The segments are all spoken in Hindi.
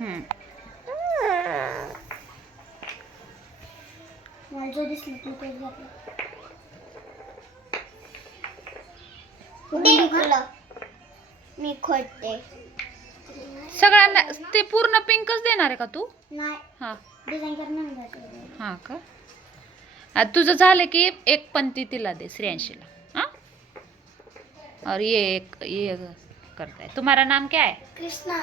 मी खोडते सगळ्यांना ते पूर्ण पिंकच देणार आहे का तू नाही हा करणार हा का तुझं झालं की एक पंती तिला दे श्रेयांशीला और ये एक ये करता है तुम्हारा नाम क्या है कृष्णा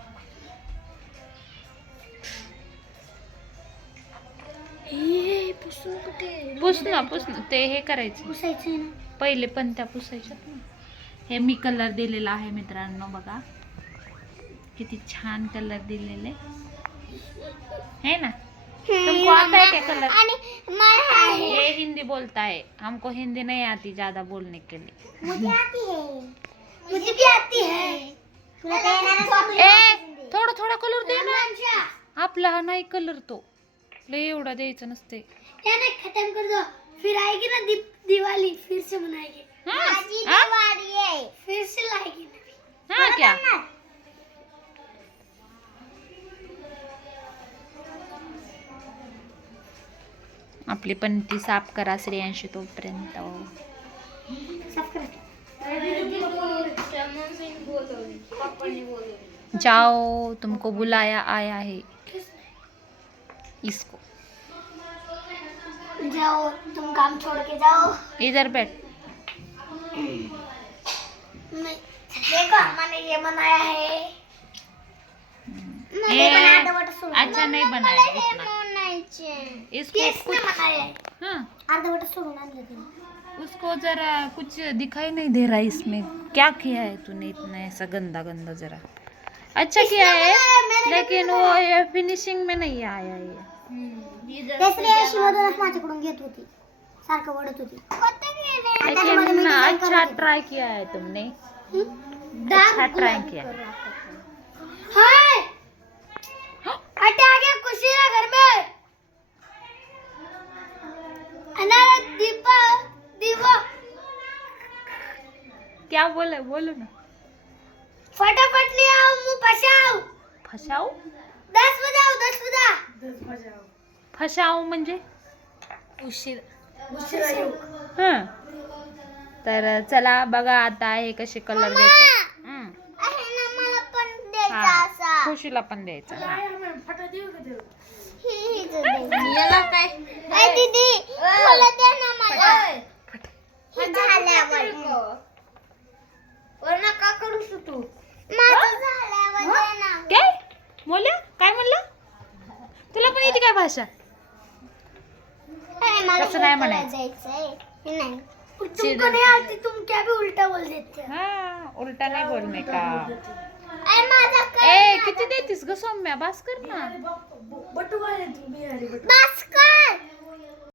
पुसना पुसना ते हे करायचं पुसायचं पहिले पण त्या पुसायच्या हे मी कलर दिलेला आहे मित्रांनो बघा किती छान कलर दिलेले है ना तुमको कलर आणि हिंदी बोलता है हमको हिंदी नहीं आती ज्यादा बोलने के लिए मुझे आती है मुझे भी आती है थोडा थोडा कलर दे ना आपला हा नाही कलर तो लय एवढा द्यायचं नसते अचानक खत्म कर दो फिर आएगी ना दीप दिवाली फिर से मनाएगी हाँ? हाँ? फिर से लाएगी हाँ क्या आपली पंती साफ करा श्रेयांशी तोपर्यंत जाओ तुमको बुलाया आया है इसको जाओ तुम काम छोड़ के जाओ इधर बैठ देखो हमने ये बनाया है हम्म। ये अच्छा नहीं बनाया हाँ। उसको जरा कुछ दिखाई नहीं दे रहा इसमें क्या किया है तूने इतना ऐसा गंदा गंदा जरा अच्छा किया है लेकिन वो फिनिशिंग में नहीं आया ये माझ्याकडून घेत होती सारखं होती अच्छा किया है तुमने अच्छा किया हाय हटे आगे खुशी ना घर में दीपा दीपा क्या बोले बोलो ना फटाफट ले आओ मुंह फसाओ फसाओ फशाव म्हणजे उशीर तर चला बघा आता हे कसे कलर खुशीला पण द्यायचा काय दीदी भाषा तुमको नहीं आती तुम क्या भी उल्टा बोल देते हाँ उल्टा नहीं बोलने का ए कितने देतीस ग सौम्या बास कर करना बटुआ कर